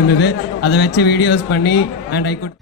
இருந்தது. அதை வச்சு வீடியோஸ் பண்ணி and I could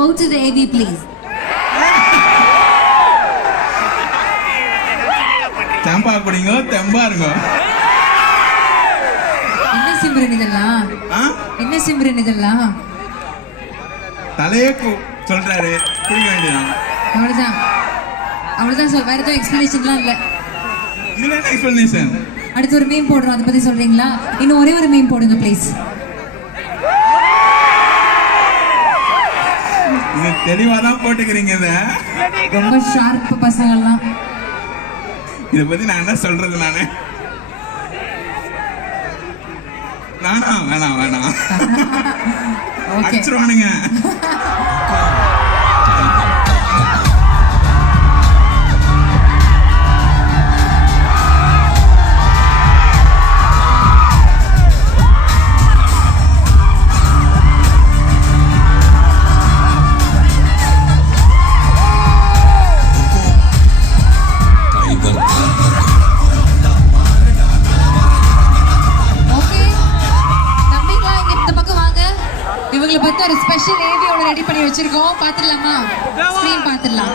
Out to the AV, please. தெம்பா குடிங்க, தெம்பா இருங்க. என்ன சிம்ரன் இதெல்லாம்? என்ன சிம்ரன் இதெல்லாம்? தலையே சொல்றாரு, குடிக்க வேண்டியதான். அவ்வளவுதான். அவ்வளவுதான் சொல். வேற எதுவும் எக்ஸ்பிளனேஷன்லாம் இல்ல. இதுல என்ன எக்ஸ்பிளனேஷன்? அடுத்து ஒரு மீம் போடுறோம், அதை பத்தி சொல்றீங்களா? இன்னும் ஒரே ஒரு மீம் போடுங்க ப்ளீஸ். இது தெளிவாதான் போட்டுக்கிறீங்க. ரொம்ப ஷார்ப் பசங்கள்லாம். இதை பத்தி நான் என்ன சொல்றது? நானா வேணாம் அடிச்சிருவானுங்க. ஒரு ஸ்பெஷல் ஏவி ஒன்று ரெடி பண்ணி வச்சிருக்கோம். பாத்துடலாமா? ஸ்கிரீன் பாத்துடலாம்.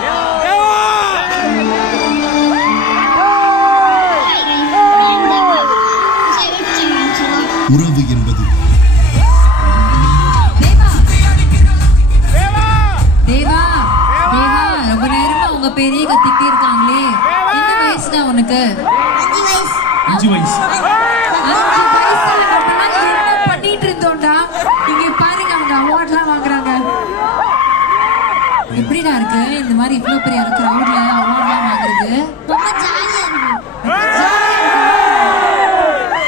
உறவு என்பது தேவா ரொம்ப நேரமா உங்க பேரையே கத்திட்டே இருக்காங்களே. என்ன வயசுடா உனக்கு? 5 வயசு. பண்ணிட்டு இருந்தோம்டா. இங்க பாருங்க, அவங்க அவார்ட்லாம் வாங்குறாங்க. எப்படிடா இருக்கு இந்த மாதிரி இவ்வளவு பெரிய கிரவுட்ல அவார்ட்லாம் வாங்குறது? ரொம்ப ஜாலியா இருக்கு.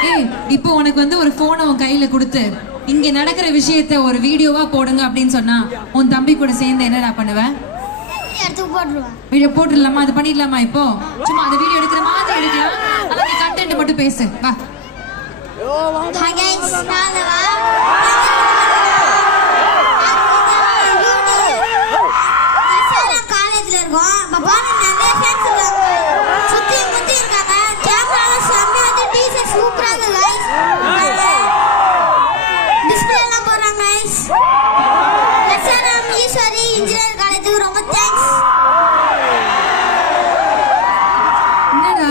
ஏய், இப்போ உனக்கு வந்து ஒரு போனை உன் கையில கொடுத்து இங்க நடக்கிற விஷயத்த ஒரு வீடியோவா போடுங்க அப்படின்னு சொன்னா உன் தம்பி கூட சேர்ந்து என்னடா பண்ணுவ? வீடியோ போட்டுடலாமா? அது பண்ணிடலாமா? இப்போ சும்மா அந்த வீடியோ எடுக்கிற மாதிரி எடுக்கலாம். ஆனா நீ கண்டென்ட் மட்டும் பேசு. வா. Hi guys, காலேஜ்ல இருக்கோம். பாப்பா நிறைய ஃப்ரெண்ட்ஸ் இருக்காங்க. சுத்தி முத்தி இருக்காங்க. கேமரால செம்ம வந்து டீசர்ட் சூப்பரா இருக்கு गाइस. டிஸ்ப்ளே எல்லாம் போறாங்க गाइस. எஸ்ஆர்எம் ஈஸ்வரி இன்ஜினியர் காலேஜுக்கு ரொம்ப தேங்க்ஸ். என்னடா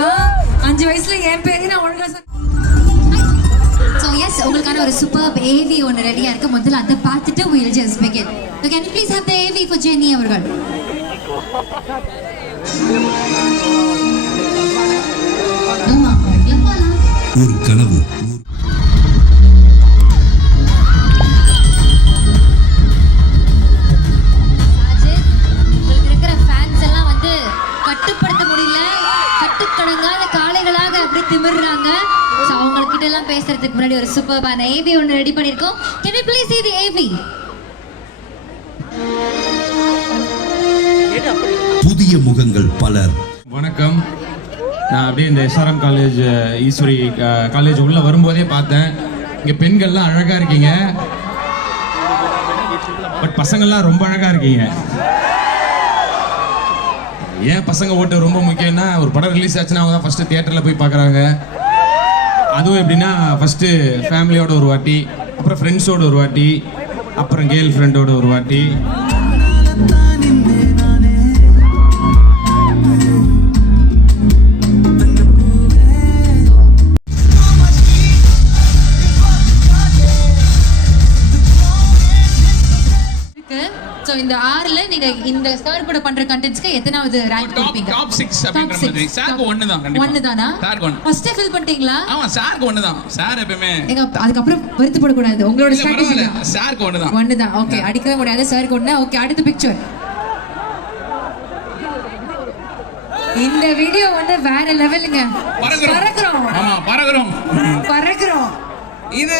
5 வயசுல என் பேரே நான் ஒழுங்கா உங்களுக்கான ஒரு சூப்பர் ஏவி ஒன்று ரெடியா இருக்கு. முதல்ல அதை பார்த்துட்டு we'll just begin. So can you please have the AV for Jenny அவர்கள்? ஒரு கனவு. உங்களுக்கு இருக்கிற ஃபேன்ஸ் எல்லாம் வந்து கட்டுப்படுத்த முடியல. கட்டுக்கடங்காத காளைகளாக அப்படி திமிர்றாங்க. சோ அவங்க கிட்ட எல்லாம் பேசுறதுக்கு முன்னாடி ஒரு சூப்பர்பான ஏவி ஒன்று ரெடி பண்ணிருக்கோம். Can you please see the AV? புதிய முகங்கள் பலர். வணக்கம். நான் அப்படியே இந்த எஸ்ஆர்எம் காலேஜ் ஈஸ்வரி காலேஜ் உள்ள வரும்போதே பார்த்தேன். இங்க பெண்கள்லாம் அழகா இருக்கீங்க, பட் பசங்கள்லாம் ரொம்ப அழகா இருக்கீங்க. ஏன் பசங்க ஓட்டு ரொம்ப முக்கியம்னா, ஒரு படம் ரிலீஸ் ஆச்சுன்னா அவங்க தான் ஃபர்ஸ்ட் தியேட்டர்ல போய் பார்க்குறாங்க. அதுவும் எப்படின்னா ஃபர்ஸ்ட் ஃபேமிலியோட ஒரு வாட்டி, அப்புறம் ஃப்ரெண்ட்ஸோட ஒரு வாட்டி, அப்புறம் கேர்ள் ஃப்ரெண்டோட ஒரு வாட்டி. இந்த 6ல நீங்க இந்த சார் கூட பண்ற கண்டென்ட்ஸ்க்கு எத்தனாவது ரேங்க் கொடுப்பீங்க? டாப் 6 அப்படின்ற மாதிரி. சாருக்கு 1 தான் கண்டிப்பா. 1 தானா? சாருக்கு 1. ஃபர்ஸ்ட் ஃபில் பண்ணிட்டீங்களா? ஆமா சாருக்கு 1 தான். சார் எப்பவுமே ஏங்க அதுக்கு அப்புறம் வருத்தப்பட கூடாது. உங்களோட இல்ல, ஸ்ட்ராட்டஜி பரவாயில்ல. சாருக்கு 1 தான். 1 தான். ஓகே, அடிக்கவே முடியாது. சாருக்கு 1. ஓகே, அடுத்த பிக்சர். இந்த வீடியோ வந்து வேற லெவலுங்க. பறக்குறோம். ஆமா பறக்குறோம். பறக்குறோம். இது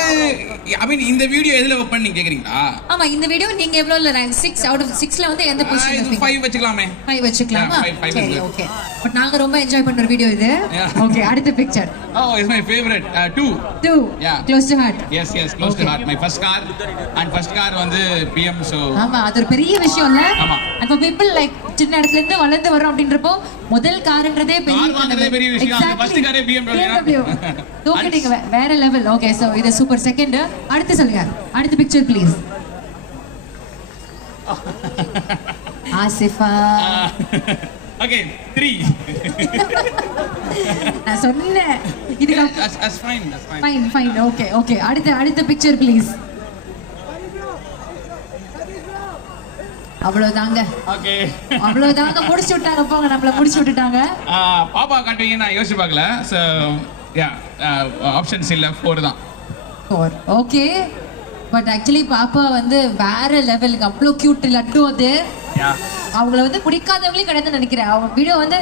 ஐ மீன் இந்த வீடியோ எதுல வைப்பேன்னு நீங்க கேக்குறீங்களா? ஆமா, இந்த வீடியோ நீங்க எவ்வளவுல ரேங்க் 6 அவுட் ஆஃப் 6ல வந்து எந்த பொசிஷன்ல இது இருப்பீங்க? 5 வச்சுக்கலாமே. 5 வச்சுக்கலாமா? Yeah, five சரி, is good. ஓகே. பட் நாங்க ரொம்ப என்ஜாய் பண்ற வீடியோ இது. Yeah. ஓகே, அடுத்த picture. Oh, it's my favorite. 2. 2. Yeah. Close to heart. Yes, close to Okay. heart. My first car and first car வந்து PM so ஆமா, அது ஒரு பெரிய விஷயம் இல்ல? ஆமா. அப்ப people like சின்ன இடத்துல இருந்து வளர்ந்து வரோம் அப்படின்றப்போ முதல் கார்ன்றதே பெரிய கார் வாங்குறதே பெரிய விஷயம். அந்த Exactly. first காரே BMW. தூக்கிட்டீங்க, வேற லெவல். ஓகே, சோ இது சூப்பர். செகண்ட் அடுத்து சொல்லுங்க. அடுத்த பிக்சர் ப்ளீஸ். ஆசிஃபா. Okay, 3. நான் சொன்னேன் இதுக்கு That's fine. ஃபைன். ஓகே. அடுத்த பிக்சர் ப்ளீஸ். அவ்வளவுதாங்க. Okay. அவ்வளவுதாங்க, முடிச்சு விட்டாங்க. போங்க, நம்மள முடிச்சு விட்டுட்டாங்க. பாப்பா காட்டுவீங்க நான் யோசிச்சு பார்க்கல. So yeah, ஆப்ஷன்ஸ் இல்ல 4 தான். ஓகே, பட் ஆக்சுவலி பாப்பா வந்து வேற லெவலுக்கு அவ்வளோ கியூட் லட்டு அது. அவங்கள வந்து பிடிக்காதவங்களே கிடையாது நினைக்கிறேன். அவங்க வீடியோ வந்து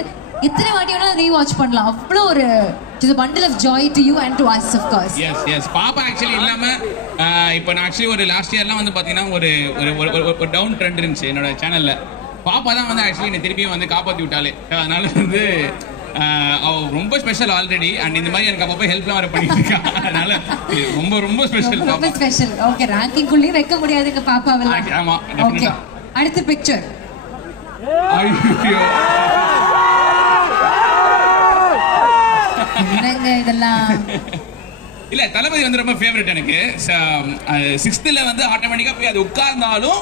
எத்தனை வாட்டி வேணாலும் ரீவாட்ச் பண்ணலாம். அவ்வளோ ஒரு bundle of joy to you and to us of course. Yes. பாப்பா ஆக்சுவலி இல்லாம இப்போ நான் ஆக்சுவலி ஒரு லாஸ்ட் இயர்லாம் வந்து பாத்தீங்கன்னா ஒரு டவுன் ட்ரெண்ட் இருந்துச்சு என்னோட சேனல்ல. பாப்பா தான் வந்து ஆக்சுவலி என்னை திருப்பியும் வந்து காப்பாத்தி விட்டாலே. அதனால வந்து அவ ரொம்ப ஸ்பெஷல் ஆல்ரெடி. அண்ட் இந்த மாதிரி எனக்கு அப்பப்போ ஹெல்ப்லாம் வர பண்ணிட்டு இருக்கா. அதனால ரொம்ப ஸ்பெஷல் ரொம்ப பாப்பா. ஸ்பெஷல். ஓகே, ரேங்கிங் குள்ளே வைக்க முடியாதுங்க பாப்பாவெல்லாம். ஆமா, ஓகே, டெஃபினட்டா. அடுத்த பிக்சர். ஐயோ என்னங்க இதெல்லாம்? இல்ல தளபதி வந்து ரொம்ப ஃபேவரட் எனக்கு. 6th வந்து ஆட்டோமேட்டிக்கா போய் அது உட்கார்ந்தாலும்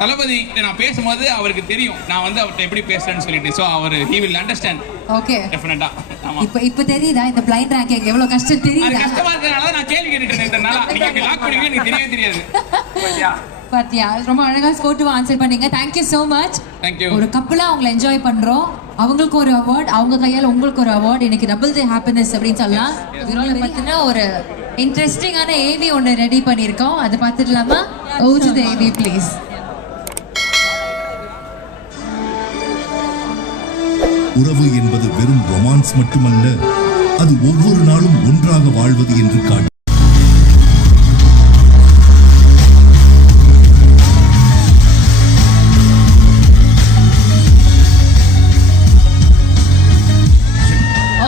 தளபதி நான் பேசும்போது அவருக்கு தெரியும் நான் வந்து அவர்கிட்ட எப்படி பேசுறேன்னு சொல்லிட்டு. ஸோ அவர் he will understand. ஓகே, டெஃபினட்டா. ஆமா, இப்போ தெரியுதா இந்த பிளைண்ட் ரேங்கிங் எவ்வளவு கஷ்டம் அது தெரியுதா? கஷ்டமா இருக்கிறதுனால நான் கேள்வி கேட்டுட்டு இருந்தேன். இந்த நாளா நீங்க லாக் பண்ணுவீங்க எனக்கு தெரியவே தெரியாது. பாத்தியா, ரொம்ப அழகா ஸ்கோர்ட்டிவா ஆன்சர் பண்ணீங்க. Thank you so much. Thank you. ஒரு கப்பலா அவங்களை என்ஜாய் பண்றோம். அவங்களுக்கு ஒரு அவார்ட், அவங்க கையால உங்களுக்கு ஒரு அவார்ட். இன்னைக்கு டபுள் தி ஹாப்பினஸ் அப்படின்னு சொல்லலாம். இவங்களை பத்தின ஒரு இன்ட்ரெஸ்டிங்கான ஏவி ஒன்று ரெடி பண்ணியிருக்கோம். அதை பார்த்துடலாமா? Over to the AV please. உறவு என்பது வெறும் ரொமான்ஸ் மட்டுமல்ல, அது ஒவ்வொரு நாளும் ஒன்றாக வாழ்வது என்று காட்டு.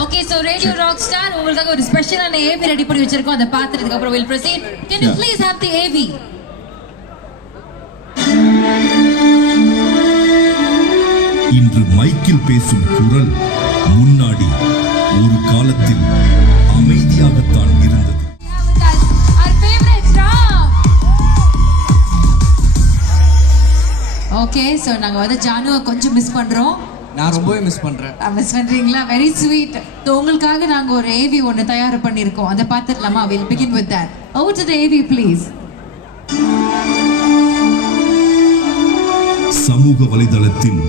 Okay, so Radio Rockstar உங்களுக்காக ஒரு ஸ்பெஷலான AV ரெடி பண்ணி வச்சிருக்கோம். அதை பார்த்துறதுக்கு அப்புறம் we'll proceed. Can you please have the AV? இன்று மைக்கில் பேசும் குரல் முன்னாடி ஒரு காலத்தில் அமைதியாகத்தான் இருந்தது. Our favorite Ram. Okay, so நாங்க வந்து ஜானுவை கொஞ்சம் மிஸ் பண்றோம். நான் ரொம்பவே மிஸ் பண்றேன். மிஸ் பண்றீங்களா? Very sweet. ஸோ உங்களுக்காக நாங்க ஒரு ஏவி ஒன்று தயார் பண்ணியிருக்கோம். அதை பார்த்துடலாமா? We'll begin with that. Over to the AV please. சமூக வலைதளத்தில்